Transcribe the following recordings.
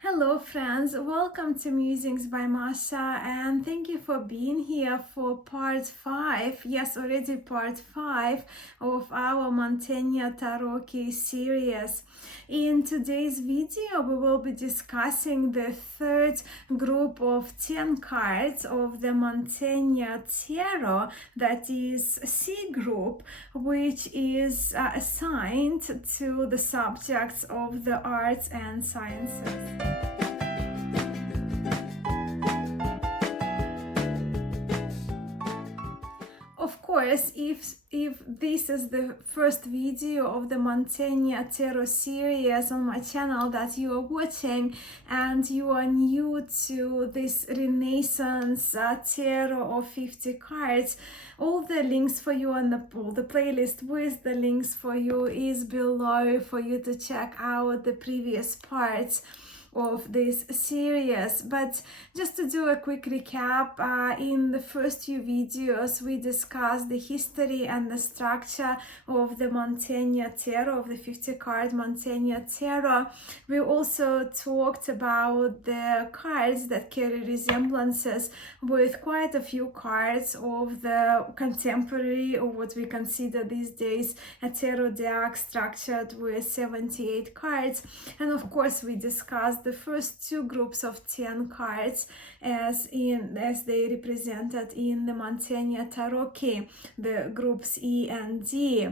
Hello friends, welcome to Musings by Masha and thank you for being here for part 5, yes already part 5 of our Mantegna Tarot series. In today's video we will be discussing the third group of 10 cards of the Mantegna Tarot, that is C group, which is assigned to the subjects of the arts and sciences. Of course, if this is the first video of the Mantegna Tarot series on my channel that you are watching and you are new to this Renaissance Tarot of 50 cards, all the links for you on the playlist with the links for you is below for you to check out the previous parts of this series. But just to do a quick recap, in the first few videos we discussed the history and the structure of the Mantegna Tarot, of the 50 card Mantegna Tarot. We also talked about the cards that carry resemblances with quite a few cards of the contemporary, or what we consider these days a tarot deck structured with 78 cards. And of course we discussed the first two groups of 10 cards as they represented in the Mantegna Tarot key, the groups E and D.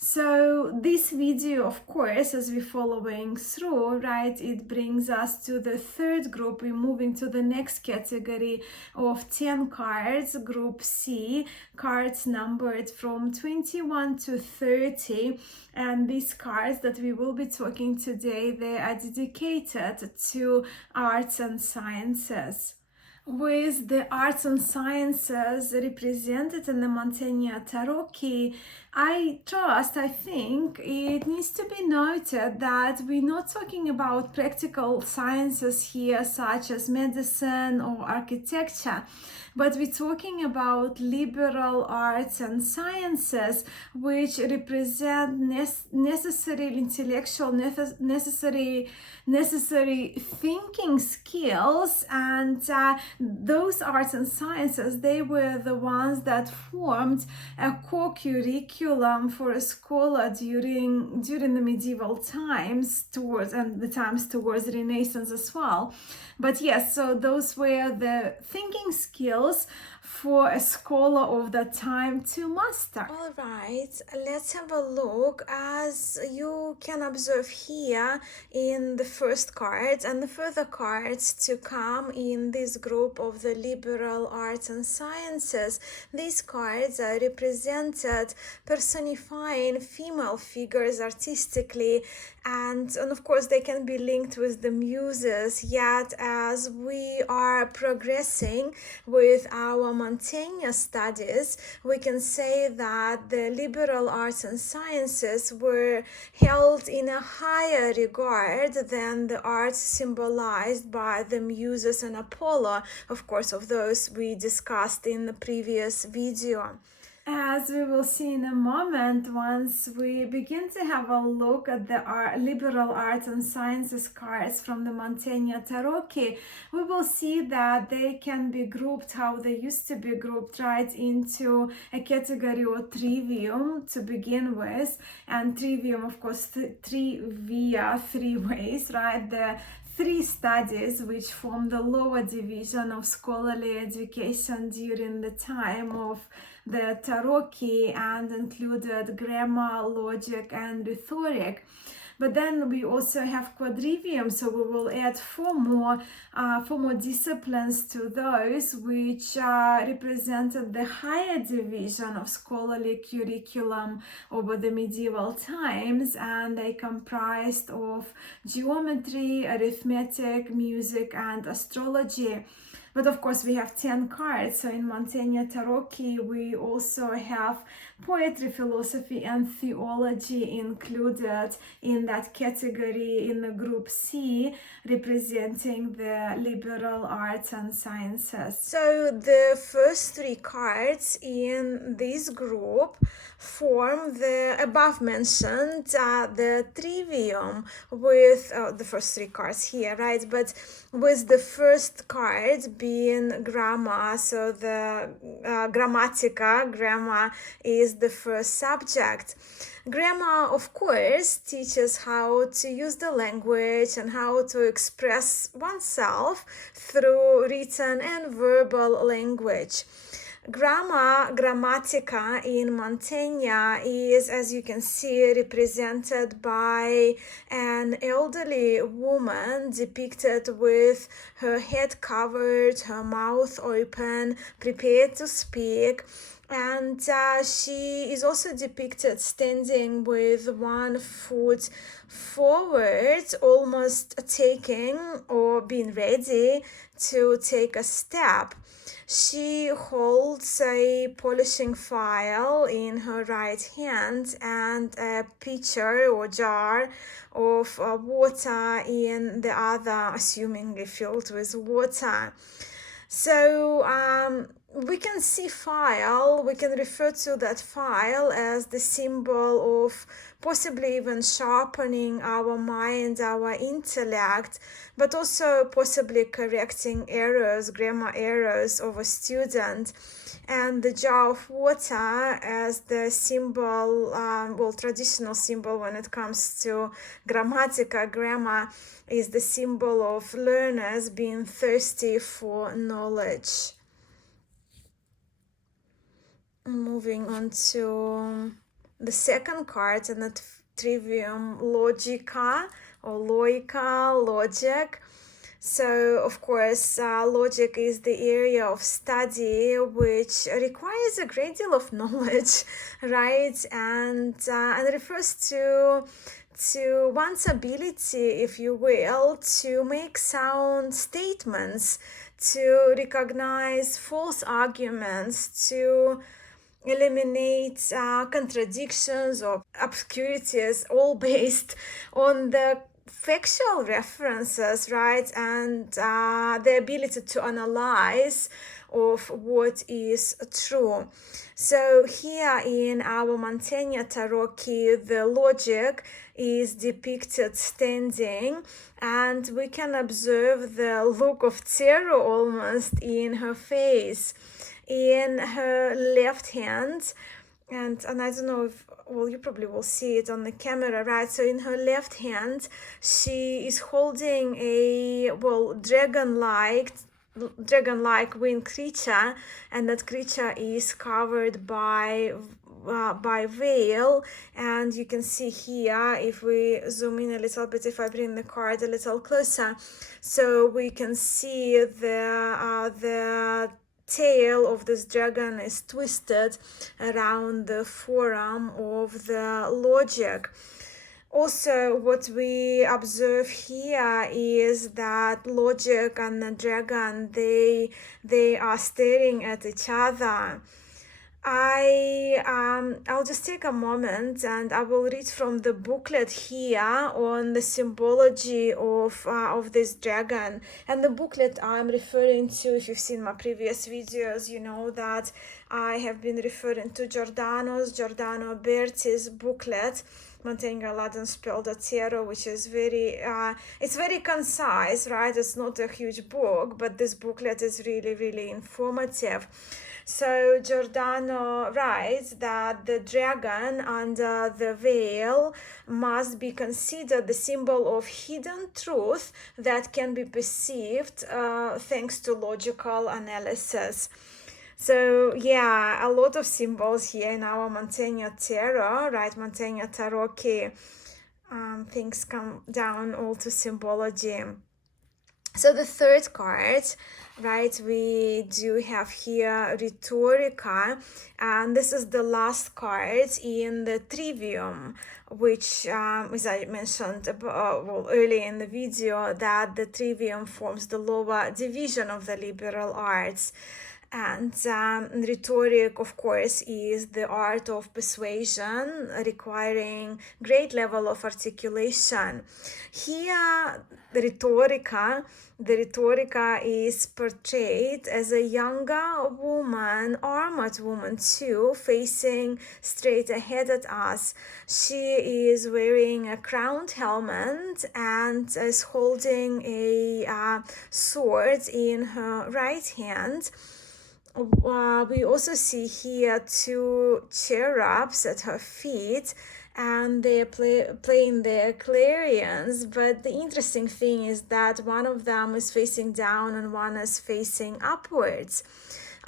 So this video, of course, as we're following through, right, it brings us to the third group. We're moving to the next category of 10 cards, group C, cards numbered from 21 to 30. And these cards that we will be talking today, they are dedicated to arts and sciences. With the arts and sciences represented in the Mantegna Tarot key, I think it needs to be noted that we're not talking about practical sciences here, such as medicine or architecture, but we're talking about liberal arts and sciences, which represent necessary intellectual, necessary thinking skills. And those arts and sciences, they were the ones that formed a core curriculum for a scholar during the medieval times towards Renaissance as well. But yes, so those were the thinking skills for a scholar of that time to master. All right, let's have a look. As you can observe here in the first cards and the further cards to come in this group of the liberal arts and sciences, these cards are represented personifying female figures artistically, and of course they can be linked with the muses. Yet as we are progressing with our Mantegna studies, we can say that the liberal arts and sciences were held in a higher regard than the arts symbolized by the muses and Apollo, of course, of those we discussed in the previous video. As we will see in a moment, once we begin to have a look at the liberal arts and sciences cards from the Mantegna Tarot key, we will see that they can be grouped how they used to be grouped, right, into a category of trivium to begin with. And trivium, of course, three ways, right? The three studies which form the lower division of scholarly education during the time of the Tarot key, and included grammar, logic, and rhetoric. But then we also have quadrivium, so we will add four more disciplines to those, which represented the higher division of scholarly curriculum over the medieval times, and they comprised of geometry, arithmetic, music, and astrology. But of course, we have 10 cards. So in Mantegna Tarot key, we also have poetry, philosophy, and theology included in that category in the group C, representing the liberal arts and sciences. So the first 3 cards in this group form the above mentioned the trivium with the first 3 cards here, right? But with the first card being grammar, so the grammatica, grammar is the first subject. Grammar, of course, teaches how to use the language and how to express oneself through written and verbal language. Grammar, grammatica in Mantegna is, as you can see, represented by an elderly woman depicted with her head covered, her mouth open, prepared to speak. And she is also depicted standing with one foot forward, almost taking or being ready to take a step. She holds a polishing file in her right hand and a pitcher or jar of water in the other, assumingly filled with water. So we can see file, we can refer to that file as the symbol of possibly even sharpening our mind, our intellect, but also possibly correcting errors, grammar errors of a student. And the jar of water as the symbol, traditional symbol when it comes to grammatica, grammar, is the symbol of learners being thirsty for knowledge. Moving on to the second card, and the trivium logica or loica, logic. So, of course, logic is the area of study which requires a great deal of knowledge, right? And refers to one's ability, if you will, to make sound statements, to recognize false arguments, to eliminate contradictions or obscurities, all based on the factual references, right? And the ability to analyze of what is true. So here in our Mantegna Tarot key, the logic is depicted standing, and we can observe the look of terror almost in her face. In her left hand, and I don't know if, well, you probably will see it on the camera, right? So in her left hand, she is holding a, dragon-like winged creature, and that creature is covered by veil. And you can see here, if we zoom in a little bit, if I bring the card a little closer, so we can see the tail of this dragon is twisted around the forearm of the logic. Also, what we observe here is that logic and the dragon, they are staring at each other. I'll just take a moment and I will read from the booklet here on the symbology of this dragon. And the booklet I'm referring to, if you've seen my previous videos, you know that I have been referring to Giordano Berti's booklet, Mantegna LadenSpelder Tarot, which is it's very concise, right? It's not a huge book, but this booklet is really, really informative. So Giordano writes that the dragon under the veil must be considered the symbol of hidden truth that can be perceived thanks to logical analysis. So yeah, a lot of symbols here in our Mantegna Tarot, right? Mantegna Tarot key. Things come down all to symbology. So the third card, right, we do have here Rhetorica, and this is the last card in the Trivium, which, as I mentioned earlier in the video, that the Trivium forms the lower division of the liberal arts. And rhetoric, of course, is the art of persuasion requiring great level of articulation. Here, the rhetorica is portrayed as a younger woman, armored woman too, facing straight ahead at us. She is wearing a crowned helmet and is holding a sword in her right hand. We also see here two cherubs at her feet, and they're playing their clarions. But the interesting thing is that one of them is facing down and one is facing upwards.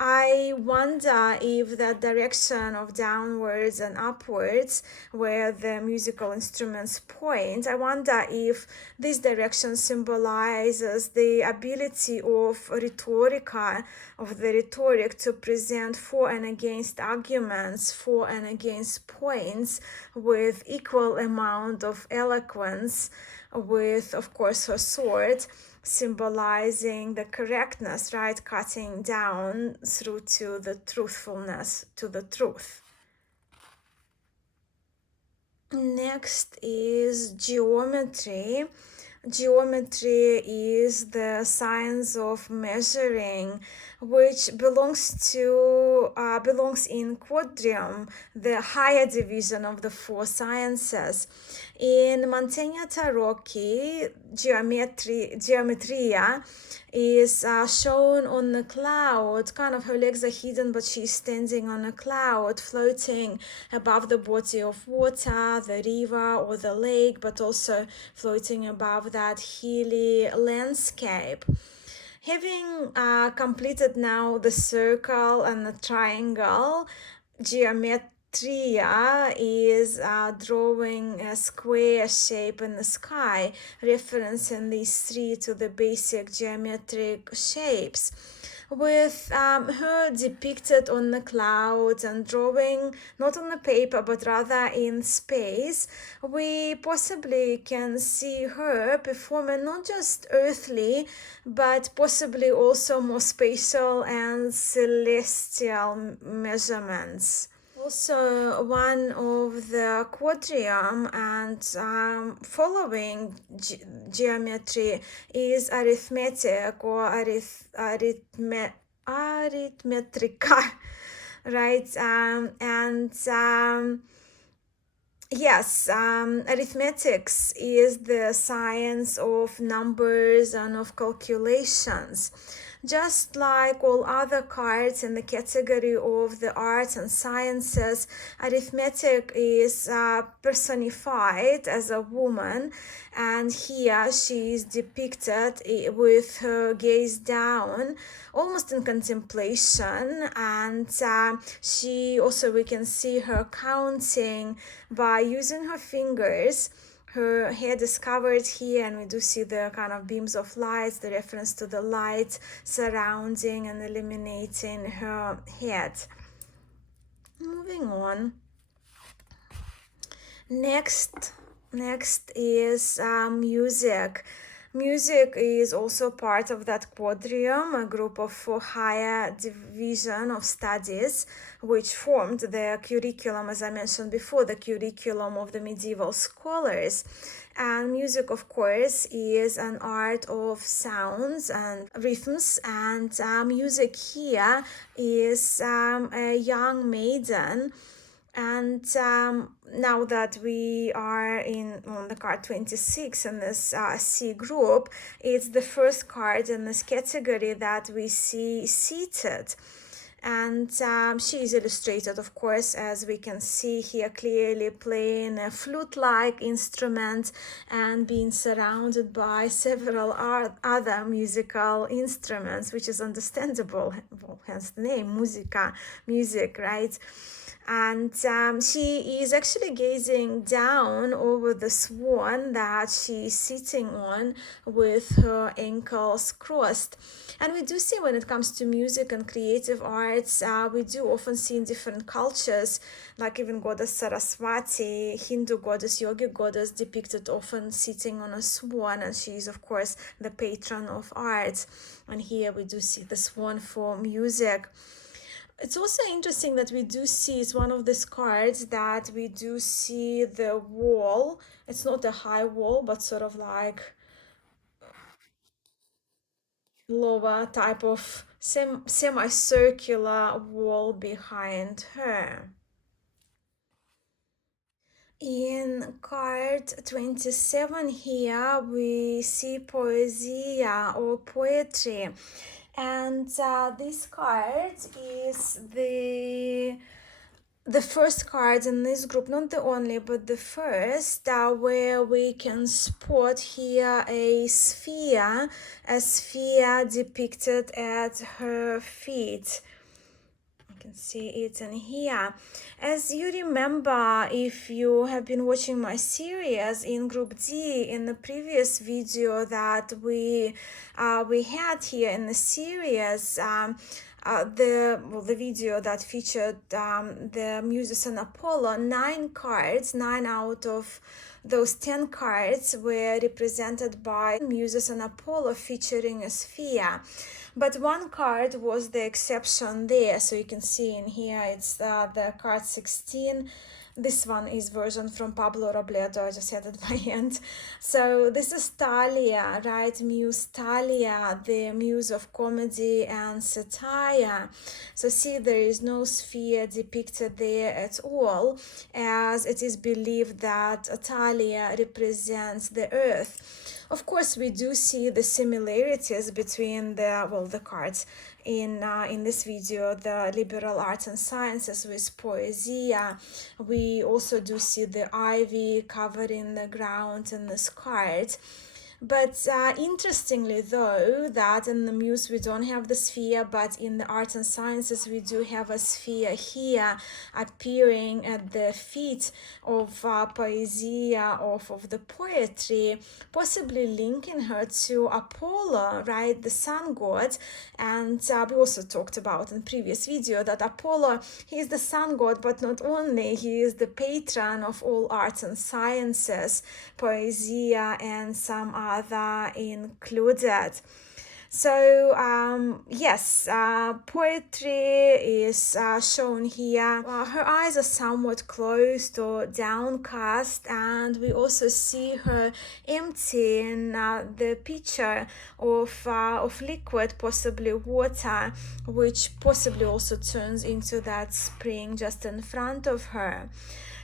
I wonder if that direction of downwards and upwards, where the musical instruments point, I wonder if this direction symbolizes the ability of rhetorica, of the rhetoric, to present for and against arguments, for and against points with equal amount of eloquence, with, of course, her sword, symbolizing the correctness, right, cutting down through to the truthfulness, to the truth. Next is geometry. Geometry is the science of measuring, which belongs in quadrium, the higher division of the four sciences. In Mantegna Tarot, geometria is shown on the cloud. Kind of her legs are hidden, but she's standing on a cloud, floating above the body of water, the river or the lake, but also floating above that hilly landscape. Having completed now the circle and the triangle, geometria is drawing a square shape in the sky, referencing these three to the basic geometric shapes. With her depicted on the clouds and drawing not on the paper but rather in space, we possibly can see her performing not just earthly but possibly also more spatial and celestial measurements. Also, one of the quadrium and following geometry is arithmetic or arithmetrica, right? Yes, arithmetics is the science of numbers and of calculations. Just like all other cards in the category of the arts and sciences, arithmetic is personified as a woman, and here she is depicted with her gaze down, almost in contemplation, and we can see her counting by using her fingers. Her head is covered here, and we do see the kind of beams of light, the reference to the light surrounding and illuminating her head. Moving on. Next is music. Music is also part of that quadrium, a group of four higher division of studies, which formed the curriculum, as I mentioned before, the curriculum of the medieval scholars. And music, of course, is an art of sounds and rhythms, and music here is a young maiden. And now that we are on the card 26 in this C group, it's the first card in this category that we see seated. And she is illustrated, of course, as we can see here clearly, playing a flute-like instrument and being surrounded by several other musical instruments, which is understandable, hence the name, musica, music, right? and she is actually gazing down over the swan that she's sitting on with her ankles crossed. And we do see, when it comes to music and creative arts, we do often see in different cultures, like even goddess Saraswati, Hindu goddess, yogic goddess, depicted often sitting on a swan, and she is of course the patron of arts. And here we do see the swan for music. It's also interesting that we do see, it's one of these cards that we do see the wall. It's not a high wall, but sort of like lower type of semicircular wall behind her. In card 27 here, we see poesia or poetry. And this card is the first card in this group, not the only, but the first, where we can spot here a sphere depicted at her feet. You can see it in here. As you remember, if you have been watching my series in group D, in the previous video that we had here in the series, the video that featured the Muses and Apollo, 9 cards, 9 out of those 10 cards were represented by Muses and Apollo featuring a sphere. But one card was the exception there. So you can see in here, it's the card 16. This one is version from Pablo Robledo. I just had it by hand. So this is Thalia, right? Muse Thalia, the muse of comedy and satire. So see, there is no sphere depicted there at all, as it is believed that Thalia represents the earth. Of course, we do see the similarities between the cards in this video, the liberal arts and sciences with poesia. We also do see the ivy covering the ground in this card. But interestingly though, that in the muse we don't have the sphere, but in the arts and sciences we do have a sphere here appearing at the feet of poesia, of the poetry, possibly linking her to Apollo, right, the sun god. And we also talked about in previous video that Apollo, he is the sun god, but not only, he is the patron of all arts and sciences, poesia and some other included. So yes, poetry is shown here. Her eyes are somewhat closed or downcast, and we also see her emptying the pitcher of liquid, possibly water, which possibly also turns into that spring just in front of her.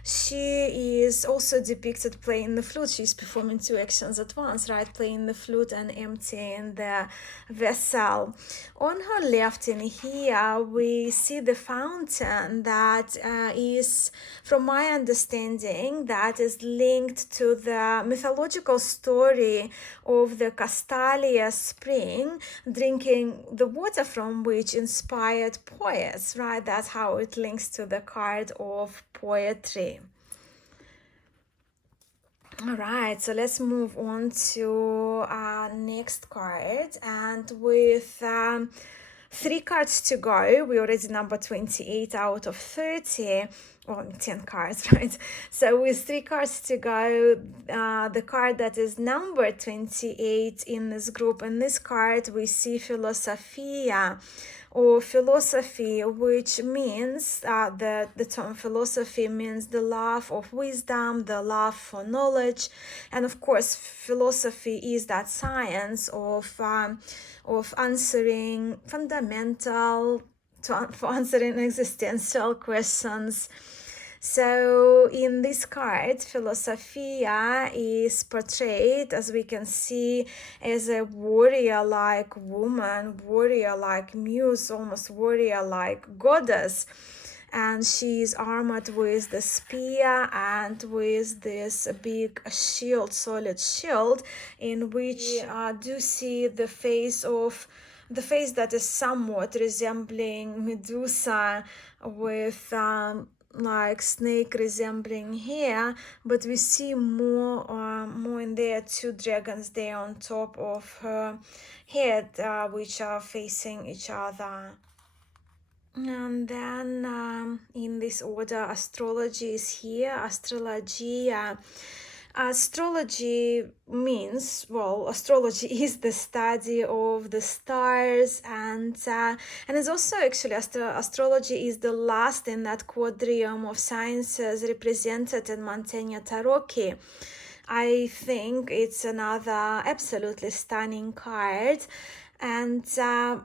She is also depicted playing the flute. She's performing 2 actions at once, right? Playing the flute and emptying the vessel. On her left in here, we see the fountain that is, from my understanding, that is linked to the mythological story of the Castalia spring, drinking the water from which inspired poets, right? That's how it links to the card of poetry. All right, so let's move on to our next card, and with 3 cards to go, we already number 28 out of 30, or 10 cards, right? So with 3 cards to go, the card that is number 28 in this group, in this card we see Philosophia, or philosophy, which means the term philosophy means the love of wisdom, the love for knowledge. And of course, philosophy is that science of answering for answering existential questions. So in this card, Philosophia is portrayed, as we can see, as a warrior-like woman, warrior-like muse, almost warrior-like goddess. And she is armored with the spear and with this big shield, solid shield, in which we do see the face that is somewhat resembling Medusa, with like snake resembling hair, but we see more in there, two dragons there on top of her head, which are facing each other. And then in this order, astrology is here. Astrology means, well, astrology is the study of the stars, and it's also actually astrology is the last in that quadrium of sciences represented in Mantegna Tarot. I think it's another absolutely stunning card. And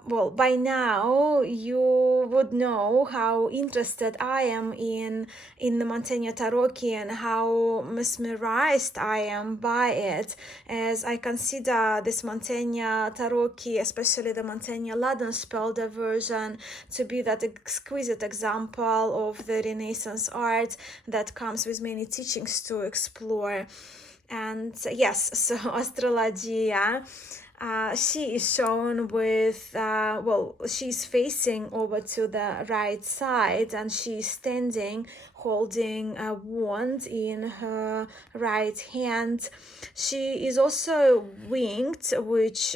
well, by now you would know how interested I am in the Mantegna Tarot and how mesmerized I am by it, as I consider this Mantegna Tarot, especially the Mantegna LadenSpelder version, to be that exquisite example of the Renaissance art that comes with many teachings to explore. And yes, so astrologia, she is shown with, well, she's facing over to the right side, and she's standing holding a wand in her right hand. She is also winged, which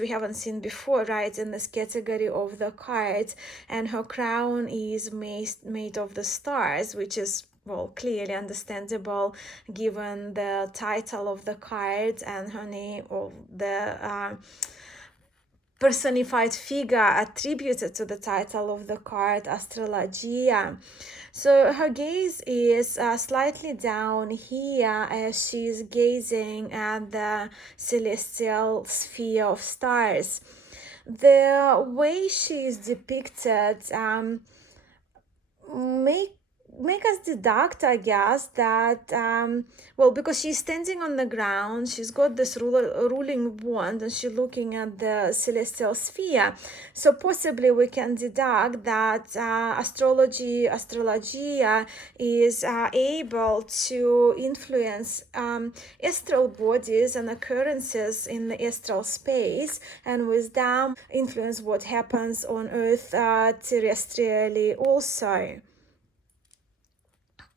we haven't seen before, right, in this category of the card, and her crown is made of the stars, which is, well, clearly understandable given the title of the card and her name, or the personified figure attributed to the title of the card, Astrologia. So her gaze is slightly down here as she's gazing at the celestial sphere of stars. The way she is depicted make us deduct, I guess, that well, because she's standing on the ground, she's got this ruling wand, and she's looking at the celestial sphere. So possibly we can deduct that astrologia is able to influence astral bodies and occurrences in the astral space, and with them influence what happens on Earth terrestrially also.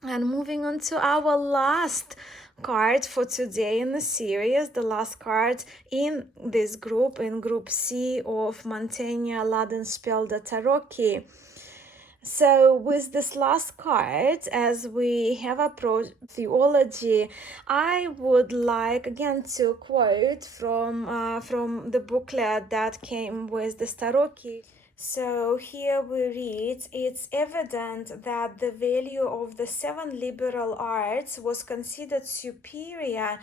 And moving on to our last card for today in the series, the last card in this group, in group C of Mantegna LadenSpelder Tarot. So with this last card, as we have approached theology, I would like again to quote from the booklet that came with this tarot. So here we read, it's evident that the value of the 7 liberal arts was considered superior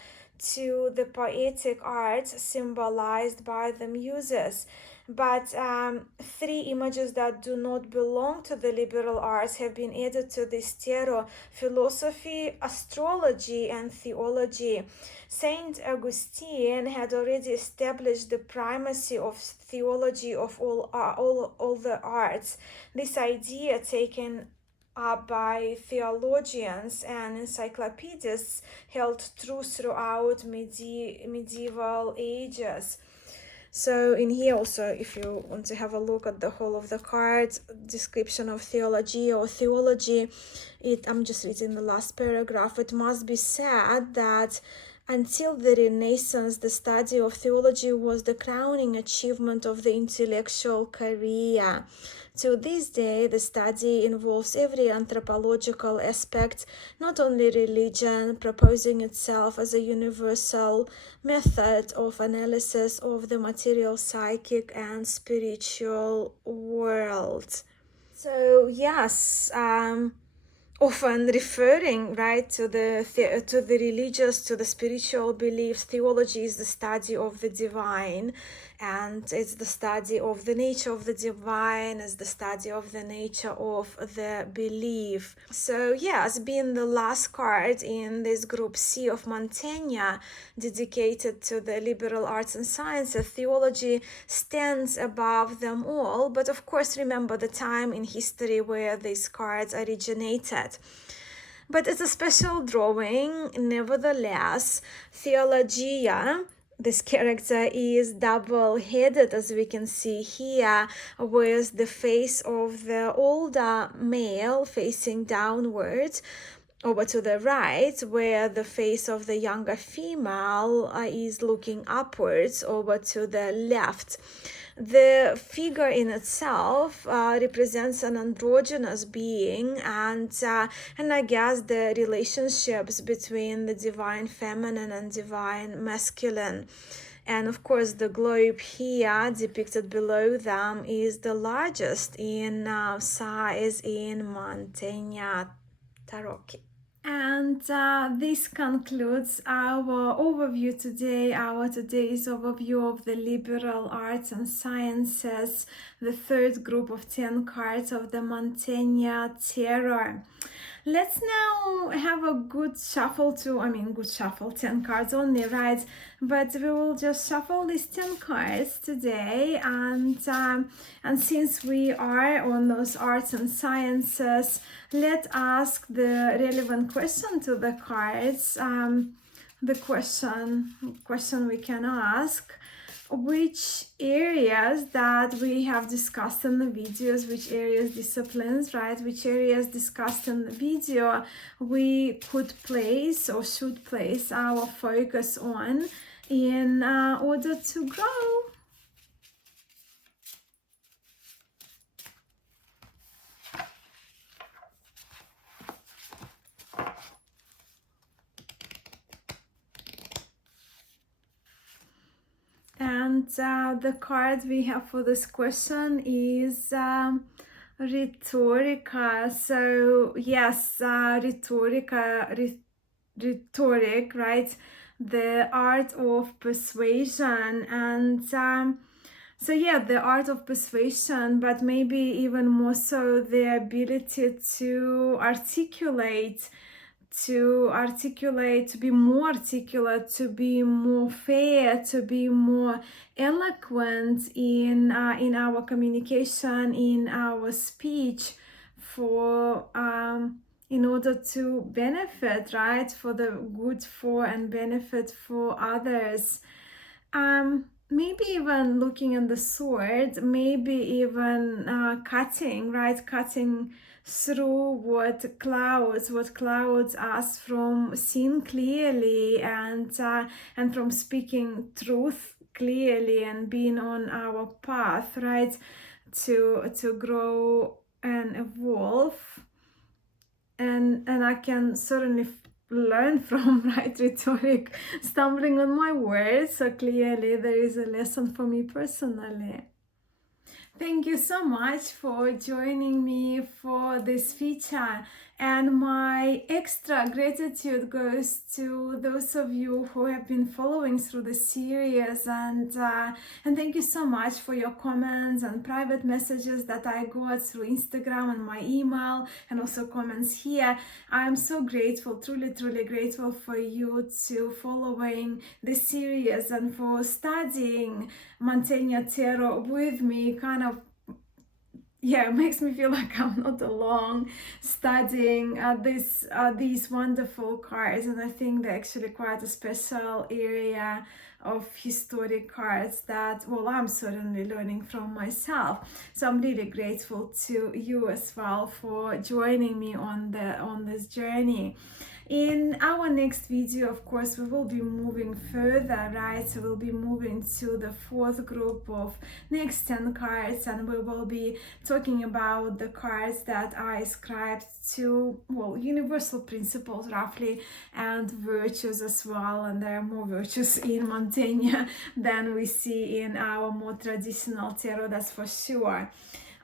to the poetic arts symbolized by the muses. But 3 images that do not belong to the liberal arts have been added to this tarot: philosophy, astrology, and theology. Saint Augustine had already established the primacy of theology of all the arts. This idea, taken up by theologians and encyclopedists, held true throughout medieval ages. So in here also, if you want to have a look at the whole of the card, description of theology or theology, I'm just reading the last paragraph. It must be said that until the Renaissance, the study of theology was the crowning achievement of the intellectual career. To this day, the study involves every anthropological aspect, not only religion, proposing itself as a universal method of analysis of the material, psychic, and spiritual world. So yes, often referring, right, to the religious, to the spiritual beliefs, theology is the study of the divine, and it's the study of the nature of the divine, it's the study of the nature of the belief. So yes, being the last card in this group C of Mantegna, dedicated to the liberal arts and sciences, theology stands above them all. But of course, remember the time in history where these cards originated. But it's a special drawing, nevertheless. Theologia this character is double-headed, as we can see here, with the face of the older male facing downwards over to the right, where the face of the younger female is looking upwards over to the left. The figure in itself represents an androgynous being, and I guess the relationships between the divine feminine and divine masculine. And of course, the globe here depicted below them is the largest in size in Mantegna Tarot. And this concludes our overview today, our today's overview of the liberal arts and sciences, the third group of 10 cards of the Mantegna Tarot. Let's now have a good shuffle good shuffle, 10 cards only, right? But we will just shuffle these 10 cards today, and since we are on those arts and sciences, let's ask the relevant question to the cards. The question we can ask: which areas that we have discussed in the videos, which areas, disciplines, right, which areas discussed in the video we could place or should place our focus on in order to grow. And the card we have for this question is Rhetorica. So yes, rhetoric, right? The art of persuasion. And so yeah, the art of persuasion, but maybe even more so the ability to articulate, to be more articulate, to be more fair, to be more eloquent in our communication, in our speech, for in order to benefit, right, for the good for and benefit for others. Maybe even looking at the sword, maybe even cutting, right, cutting through what clouds us from seeing clearly, and from speaking truth clearly and being on our path, right, to grow and evolve. And I can certainly learn from, right, rhetoric, stumbling on my words, so clearly there is a lesson for me personally. Thank you so much for joining me for this feature, and my extra gratitude goes to those of you who have been following through the series, and thank you so much for your comments and private messages that I got through Instagram and my email, and also comments here. I'm so grateful, truly grateful for you to following this series and for studying Mantegna Tarot with me. Kind of, yeah, it makes me feel like I'm not alone studying these wonderful cards, and I think they're actually quite a special area of historic cards that, well, I'm certainly learning from myself. So I'm really grateful to you as well for joining me on this journey. In our next video, of course, we will be moving further, right? So we'll be moving to the fourth group of next 10 cards, and we will be talking about the cards that are ascribed to, well, universal principles roughly, and virtues as well. And there are more virtues in Mantegna than we see in our more traditional tarot, that's for sure.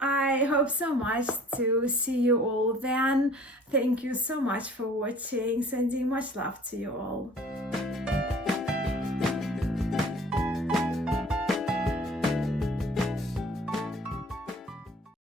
I hope so much to see you all then. Thank you so much for watching. Sending much love to you all.